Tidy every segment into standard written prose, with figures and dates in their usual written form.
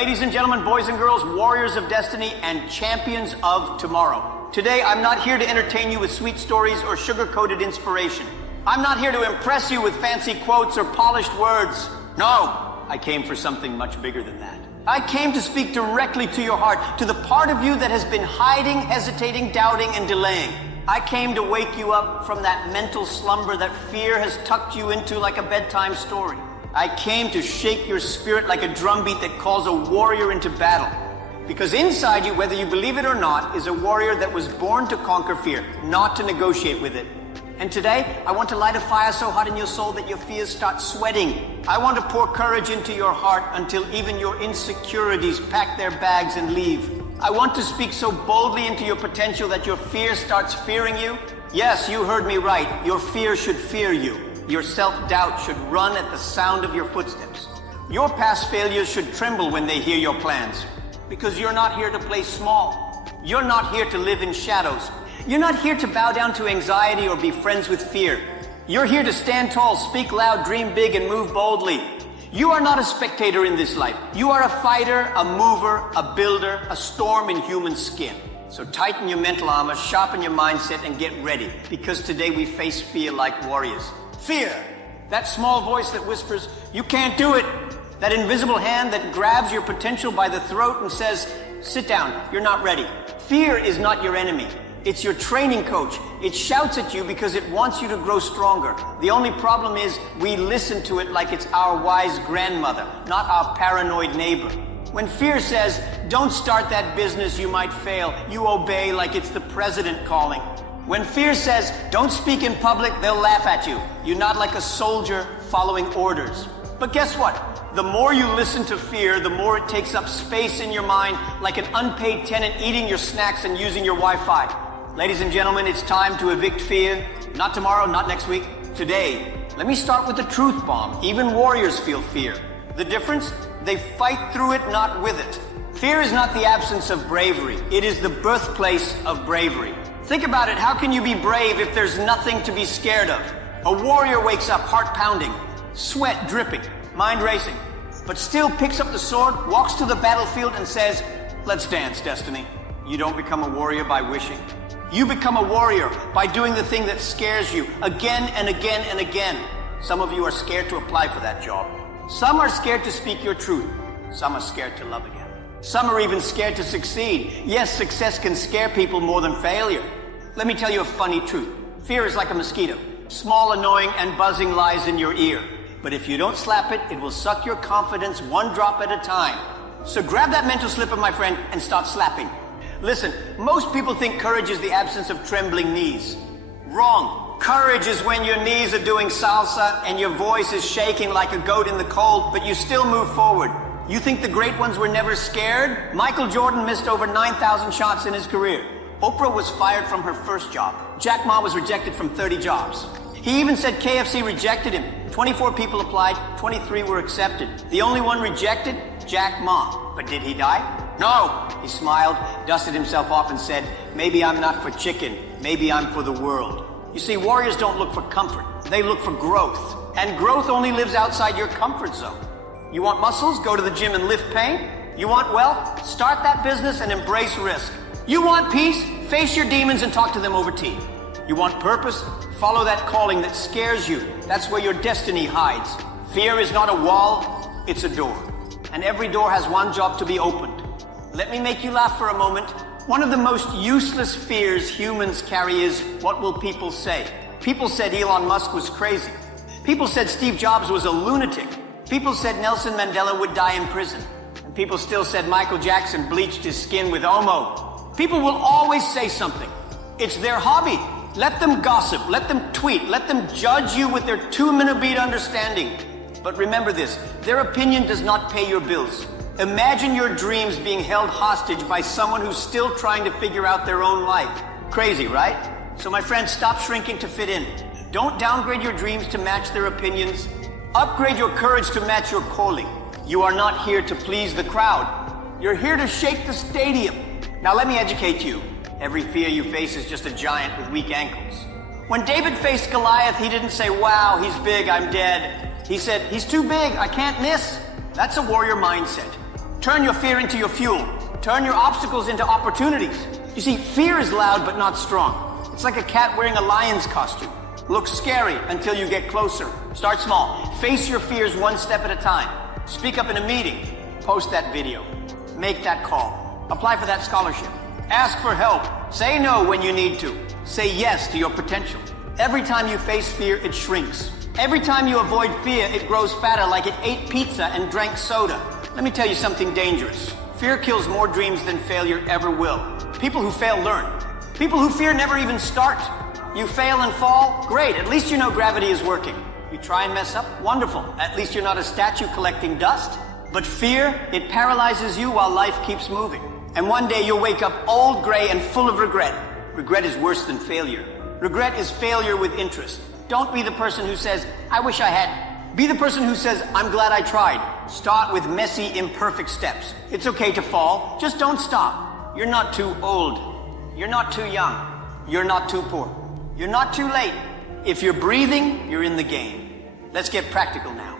Ladies and gentlemen, boys and girls, warriors of destiny and champions of tomorrow. Today, I'm not here to entertain you with sweet stories or sugar-coated inspiration. I'm not here to impress you with fancy quotes or polished words. No, I came for something much bigger than that. I came to speak directly to your heart, to the part of you that has been hiding, hesitating, doubting, and delaying. I came to wake you up from that mental slumber that fear has tucked you into like a bedtime story. I came to shake your spirit like a drumbeat that calls a warrior into battle. Because inside you, whether you believe it or not, is a warrior that was born to conquer fear, not to negotiate with it. And today, I want to light a fire so hot in your soul that your fears start sweating. I want to pour courage into your heart until even your insecurities pack their bags and leave. I want to speak so boldly into your potential that your fear starts fearing you. Yes, you heard me right. Your fear should fear you. Your self-doubt should run at the sound of your footsteps. Your past failures should tremble when they hear your plans. Because you're not here to play small. You're not here to live in shadows. You're not here to bow down to anxiety or be friends with fear. You're here to stand tall, speak loud, dream big, and move boldly. You are not a spectator in this life. You are a fighter, a mover, a builder, a storm in human skin. So tighten your mental armor, sharpen your mindset, and get ready. Because today we face fear like warriors. Fear, that small voice that whispers, "You can't do it." That invisible hand that grabs your potential by the throat and says, "Sit down, you're not ready." Fear is not your enemy. It's your training coach. It shouts at you because it wants you to grow stronger. The only problem is we listen to it like it's our wise grandmother, not our paranoid neighbor. When fear says, "Don't start that business, you might fail," you obey like it's the president calling. When fear says, "Don't speak in public," they'll laugh at you. You nod like a soldier following orders. But guess what? The more you listen to fear, the more it takes up space in your mind like an unpaid tenant eating your snacks and using your Wi-Fi. Ladies and gentlemen, it's time to evict fear. Not tomorrow, not next week. Today. Let me start with the truth bomb. Even warriors feel fear. The difference? They fight through it, not with it. Fear is not the absence of bravery. It is the birthplace of bravery. Think about it. How can you be brave if there's nothing to be scared of? A warrior wakes up, heart pounding, sweat dripping, mind racing, but still picks up the sword, walks to the battlefield, and says, "Let's dance, Destiny." You don't become a warrior by wishing. You become a warrior by doing the thing that scares you again and again and again. Some of you are scared to apply for that job. Some are scared to speak your truth. Some are scared to love again. Some are even scared to succeed. Yes, success can scare people more than failure. Let me tell you a funny truth. Fear is like a mosquito. Small, annoying, and buzzing lies in your ear. But if you don't slap it, it will suck your confidence one drop at a time. So grab that mental slipper, my friend, and start slapping. Listen, most people think courage is the absence of trembling knees. Wrong. Courage is when your knees are doing salsa and your voice is shaking like a goat in the cold, but you still move forward. You think the great ones were never scared? Michael Jordan missed over 9,000 shots in his career. Oprah was fired from her first job. Jack Ma was rejected from 30 jobs. He even said KFC rejected him. 24 people applied, 23 were accepted. The only one rejected? Jack Ma. But did he die? No. He smiled, dusted himself off, and said, "Maybe I'm not for chicken. Maybe I'm for the world." You see, warriors don't look for comfort. They look for growth. And growth only lives outside your comfort zone. You want muscles? Go to the gym and lift pain. You want wealth? Start that business and embrace risk. You want peace? Face your demons and talk to them over tea. You want purpose? Follow that calling that scares you. That's where your destiny hides. Fear is not a wall, it's a door. And every door has one job to be opened. Let me make you laugh for a moment. One of the most useless fears humans carry is, what will people say? People said Elon Musk was crazy. People said Steve Jobs was a lunatic. People said Nelson Mandela would die in prison. And people still said Michael Jackson bleached his skin with Omo. People will always say something. It's their hobby. Let them gossip, let them tweet, let them judge you with their 2-minute beat understanding. But remember this, their opinion does not pay your bills. Imagine your dreams being held hostage by someone who's still trying to figure out their own life. Crazy, right? So my friend, stop shrinking to fit in. Don't downgrade your dreams to match their opinions. Upgrade your courage to match your calling. You are not here to please the crowd. You're here to shake the stadium. Now let me educate you. Every fear you face is just a giant with weak ankles. When David faced Goliath, he didn't say, "Wow, he's big, I'm dead." He said, "He's too big, I can't miss." That's a warrior mindset. Turn your fear into your fuel. Turn your obstacles into opportunities. You see, fear is loud but not strong. It's like a cat wearing a lion's costume. Looks scary until you get closer. Start small. Face your fears one step at a time. Speak up in a meeting. Post that video. Make that call. Apply for that scholarship. Ask for help. Say no when you need to. Say yes to your potential. Every time you face fear, it shrinks. Every time you avoid fear, it grows fatter like it ate pizza and drank soda. Let me tell you something dangerous. Fear kills more dreams than failure ever will. People who fail learn. People who fear never even start. You fail and fall? Great, at least you know gravity is working. You try and mess up? Wonderful, at least you're not a statue collecting dust. But fear, it paralyzes you while life keeps moving. And one day you'll wake up old, gray, and full of regret. Regret is worse than failure. Regret is failure with interest. Don't be the person who says, I wish I had. Be the person who says, I'm glad I tried. Start with messy, imperfect steps. It's okay to fall, just don't stop. You're not too old. You're not too young. You're not too poor. You're not too late. If you're breathing, you're in the game. Let's get practical now.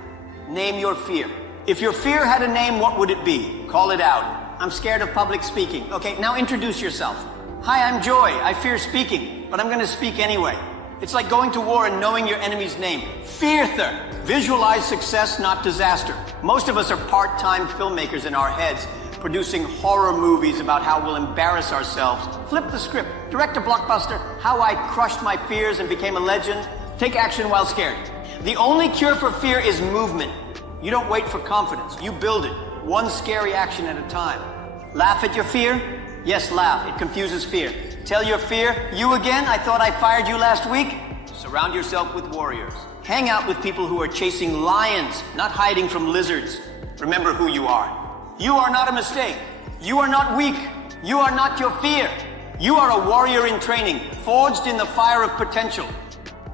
Name your fear. If your fear had a name, what would it be? Call it out. I'm scared of public speaking. Okay, now introduce yourself. Hi, I'm Joy. I fear speaking, but I'm going to speak anyway. It's like going to war and knowing your enemy's name. Fearther. Visualize success, not disaster. Most of us are part-time filmmakers in our heads, producing horror movies about how we'll embarrass ourselves. Flip the script. Direct a blockbuster. How I crushed my fears and became a legend. Take action while scared. The only cure for fear is movement. You don't wait for confidence. You build it. One scary action at a time. Laugh at your fear? Yes, laugh. It confuses fear. Tell your fear, you again? I thought I fired you last week? Surround yourself with warriors. Hang out with people who are chasing lions, not hiding from lizards. Remember who you are. You are not a mistake. You are not weak. You are not your fear. You are a warrior in training, forged in the fire of potential.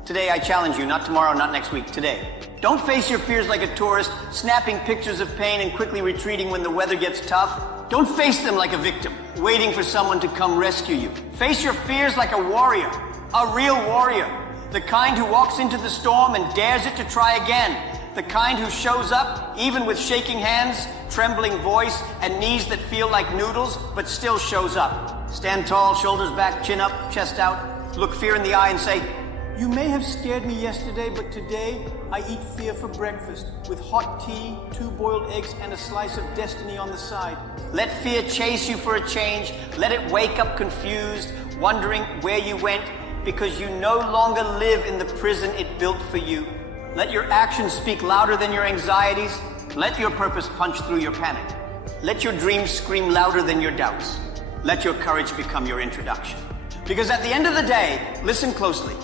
Today I challenge you, not tomorrow, not next week, today. Don't face your fears like a tourist, snapping pictures of pain and quickly retreating when the weather gets tough. Don't face them like a victim, waiting for someone to come rescue you. Face your fears like a warrior, a real warrior. The kind who walks into the storm and dares it to try again. The kind who shows up, even with shaking hands, trembling voice, and knees that feel like noodles, but still shows up. Stand tall, shoulders back, chin up, chest out. Look fear in the eye and say, you may have scared me yesterday, but today I eat fear for breakfast with hot tea, 2 boiled eggs, and a slice of destiny on the side. Let fear chase you for a change. Let it wake up confused, wondering where you went, because you no longer live in the prison it built for you. Let your actions speak louder than your anxieties. Let your purpose punch through your panic. Let your dreams scream louder than your doubts. Let your courage become your introduction. Because at the end of the day, listen closely.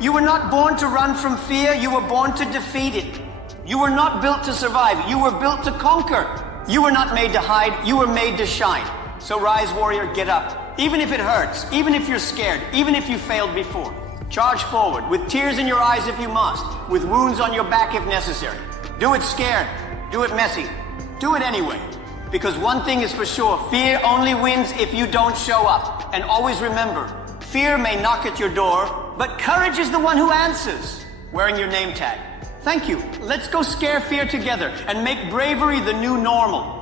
You were not born to run from fear, you were born to defeat it. You were not built to survive, you were built to conquer. You were not made to hide, you were made to shine. So rise, warrior, get up. Even if it hurts, even if you're scared, even if you failed before. Charge forward, with tears in your eyes if you must, with wounds on your back if necessary. Do it scared, do it messy, do it anyway. Because one thing is for sure, fear only wins if you don't show up. And always remember, fear may knock at your door, but courage is the one who answers, wearing your name tag. Thank you. Let's go scare fear together and make bravery the new normal.